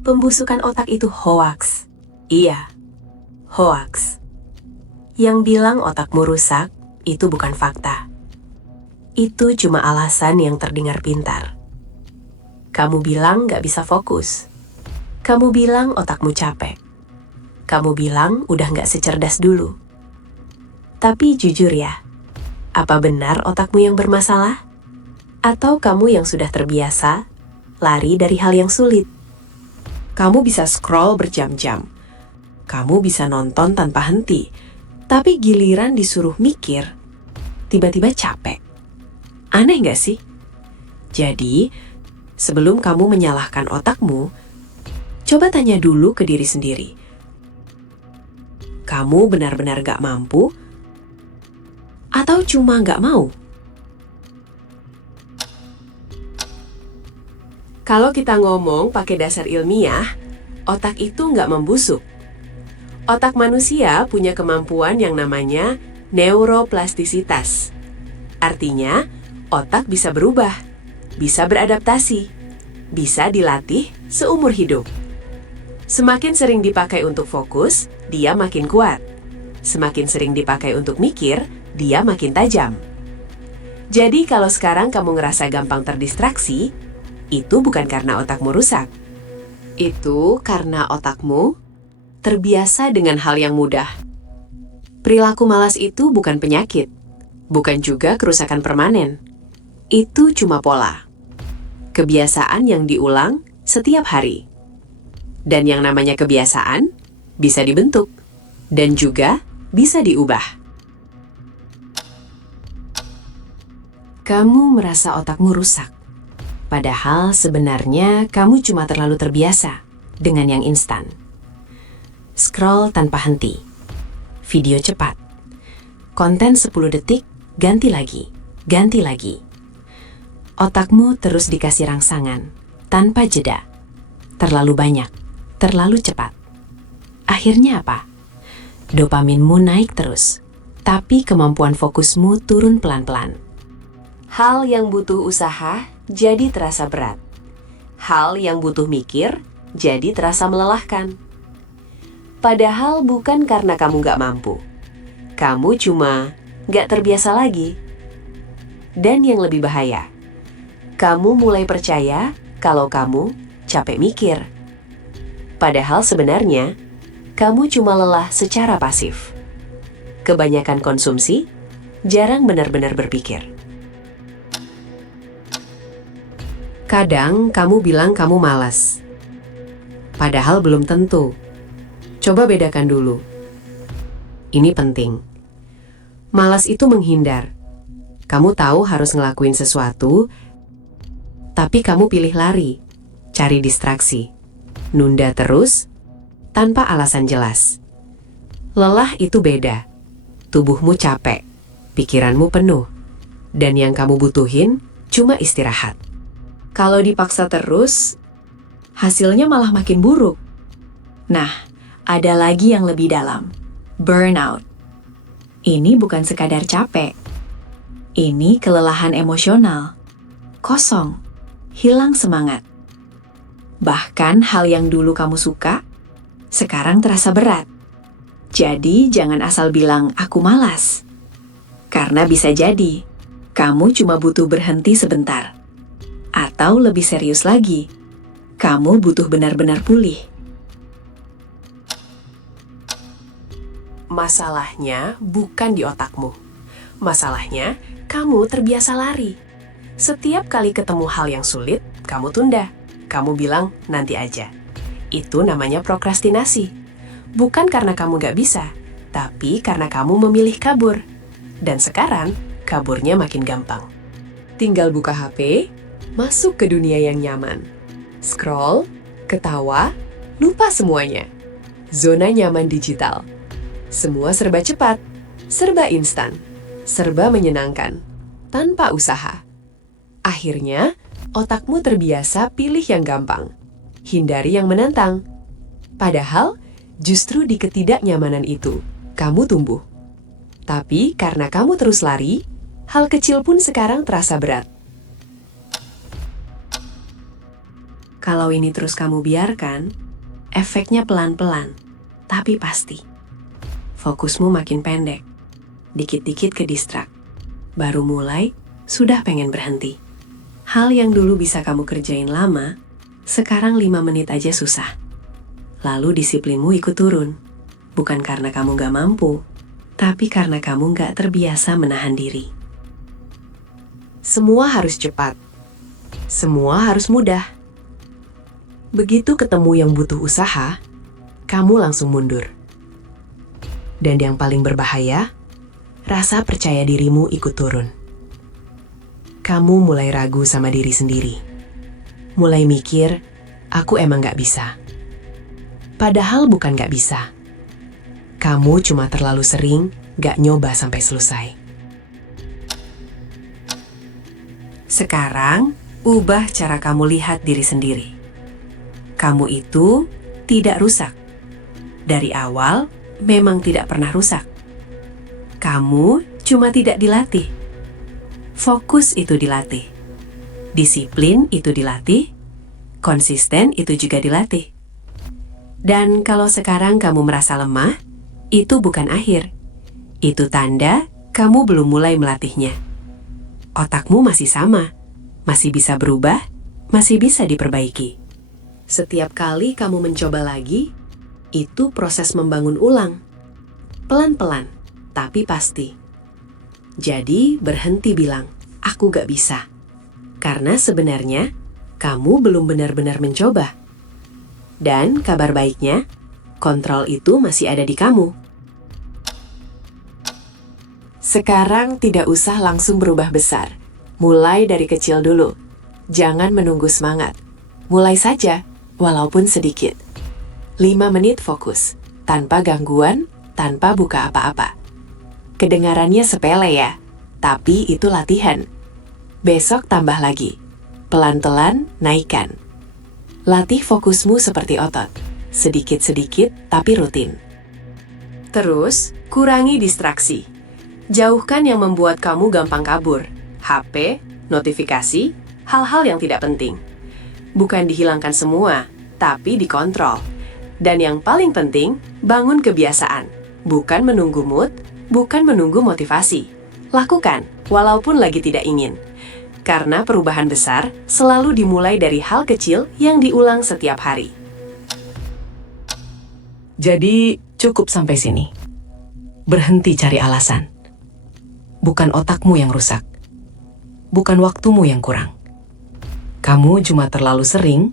Pembusukan otak itu hoaks. Iya, hoaks. Yang bilang otakmu rusak, itu bukan fakta. Itu cuma alasan yang terdengar pintar. Kamu bilang gak bisa fokus. Kamu bilang otakmu capek. Kamu bilang udah gak secerdas dulu. Tapi jujur ya, apa benar otakmu yang bermasalah? Atau kamu yang sudah terbiasa lari dari hal yang sulit? Kamu bisa scroll berjam-jam. Kamu bisa nonton tanpa henti. Tapi giliran disuruh mikir, tiba-tiba capek. Aneh nggak sih? Jadi, sebelum kamu menyalahkan otakmu, coba tanya dulu ke diri sendiri. Kamu benar-benar gak mampu? Atau cuma gak mau? Kalau kita ngomong pakai dasar ilmiah, otak itu nggak membusuk. Otak manusia punya kemampuan yang namanya neuroplastisitas. Artinya, otak bisa berubah, bisa beradaptasi, bisa dilatih seumur hidup. Semakin sering dipakai untuk fokus, dia makin kuat. Semakin sering dipakai untuk mikir, dia makin tajam. Jadi kalau sekarang kamu ngerasa gampang terdistraksi, itu bukan karena otakmu rusak. Itu karena otakmu terbiasa dengan hal yang mudah. Perilaku malas itu bukan penyakit, bukan juga kerusakan permanen. Itu cuma pola. Kebiasaan yang diulang setiap hari. Dan yang namanya kebiasaan bisa dibentuk dan juga bisa diubah. Kamu merasa otakmu rusak. Padahal sebenarnya kamu cuma terlalu terbiasa dengan yang instan. Scroll tanpa henti. Video cepat. Konten 10 detik, ganti lagi, ganti lagi. Otakmu terus dikasih rangsangan, tanpa jeda. Terlalu banyak, terlalu cepat. Akhirnya apa? Dopaminmu naik terus, tapi kemampuan fokusmu turun pelan-pelan. Hal yang butuh usaha jadi terasa berat. Hal yang butuh mikir jadi terasa melelahkan. Padahal bukan karena kamu gak mampu. Kamu cuma gak terbiasa lagi. Dan yang lebih bahaya, kamu mulai percaya kalau kamu capek mikir. Padahal sebenarnya, kamu cuma lelah secara pasif. Kebanyakan konsumsi, jarang benar-benar berpikir. Kadang kamu bilang kamu malas. Padahal belum tentu. Coba bedakan dulu. Ini penting. Malas itu menghindar. Kamu tahu harus ngelakuin sesuatu, tapi kamu pilih lari, cari distraksi, nunda terus, tanpa alasan jelas. Lelah itu beda. Tubuhmu capek, pikiranmu penuh, dan yang kamu butuhin cuma istirahat. Kalau dipaksa terus, hasilnya malah makin buruk. Nah, ada lagi yang lebih dalam. Burnout. Ini bukan sekadar capek. Ini kelelahan emosional. Kosong. Hilang semangat. Bahkan hal yang dulu kamu suka, sekarang terasa berat. Jadi jangan asal bilang, aku malas. Karena bisa jadi, kamu cuma butuh berhenti sebentar. Atau lebih serius lagi, kamu butuh benar-benar pulih. Masalahnya bukan di otakmu. Masalahnya, kamu terbiasa lari. Setiap kali ketemu hal yang sulit, kamu tunda. Kamu bilang, nanti aja. Itu namanya prokrastinasi. Bukan karena kamu gak bisa, tapi karena kamu memilih kabur. Dan sekarang, kaburnya makin gampang. Tinggal buka HP, masuk ke dunia yang nyaman. Scroll, ketawa, lupa semuanya. Zona nyaman digital. Semua serba cepat, serba instan, serba menyenangkan, tanpa usaha. Akhirnya, otakmu terbiasa pilih yang gampang, hindari yang menantang. Padahal, justru di ketidaknyamanan itu, kamu tumbuh. Tapi karena kamu terus lari, hal kecil pun sekarang terasa berat. Kalau ini terus kamu biarkan, efeknya pelan-pelan, tapi pasti. Fokusmu makin pendek, dikit-dikit ke distrak. Baru mulai, sudah pengen berhenti. Hal yang dulu bisa kamu kerjain lama, sekarang 5 menit aja susah. Lalu disiplinmu ikut turun. Bukan karena kamu gak mampu, tapi karena kamu gak terbiasa menahan diri. Semua harus cepat. Semua harus mudah. Begitu ketemu yang butuh usaha, kamu langsung mundur. Dan yang paling berbahaya, rasa percaya dirimu ikut turun. Kamu mulai ragu sama diri sendiri. Mulai mikir, aku emang gak bisa. Padahal bukan gak bisa. Kamu cuma terlalu sering gak nyoba sampai selesai. Sekarang, ubah cara kamu lihat diri sendiri. Kamu itu tidak rusak. Dari awal, memang tidak pernah rusak. Kamu cuma tidak dilatih. Fokus itu dilatih. Disiplin itu dilatih. Konsisten itu juga dilatih. Dan kalau sekarang kamu merasa lemah, itu bukan akhir. Itu tanda kamu belum mulai melatihnya. Otakmu masih sama, masih bisa berubah, masih bisa diperbaiki. Setiap kali kamu mencoba lagi, itu proses membangun ulang. Pelan-pelan, tapi pasti. Jadi berhenti bilang, aku gak bisa. Karena sebenarnya, kamu belum benar-benar mencoba. Dan kabar baiknya, kontrol itu masih ada di kamu. Sekarang tidak usah langsung berubah besar. Mulai dari kecil dulu. Jangan menunggu semangat. Mulai saja, walaupun sedikit. 5 menit fokus, tanpa gangguan, tanpa buka apa-apa. Kedengarannya sepele ya, tapi itu latihan. Besok tambah lagi. Pelan-pelan naikkan. Latih fokusmu seperti otot. Sedikit-sedikit tapi rutin. Terus, kurangi distraksi. Jauhkan yang membuat kamu gampang kabur. HP, notifikasi, hal-hal yang tidak penting. Bukan dihilangkan semua, tapi dikontrol. Dan yang paling penting, bangun kebiasaan. Bukan menunggu mood, bukan menunggu motivasi. Lakukan, walaupun lagi tidak ingin. Karena perubahan besar selalu dimulai dari hal kecil yang diulang setiap hari. Jadi, cukup sampai sini. Berhenti cari alasan. Bukan otakmu yang rusak. Bukan waktumu yang kurang. Kamu cuma terlalu sering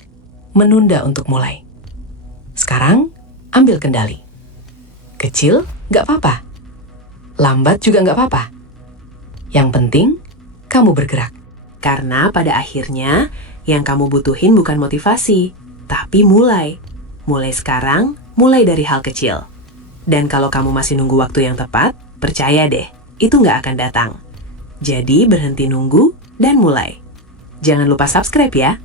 menunda untuk mulai. Sekarang, ambil kendali. Kecil, gak apa-apa. Lambat juga gak apa-apa. Yang penting, kamu bergerak. Karena pada akhirnya, yang kamu butuhin bukan motivasi, tapi mulai. Mulai sekarang, mulai dari hal kecil. Dan kalau kamu masih nunggu waktu yang tepat, percaya deh, itu nggak akan datang. Jadi berhenti nunggu dan mulai. Jangan lupa subscribe ya.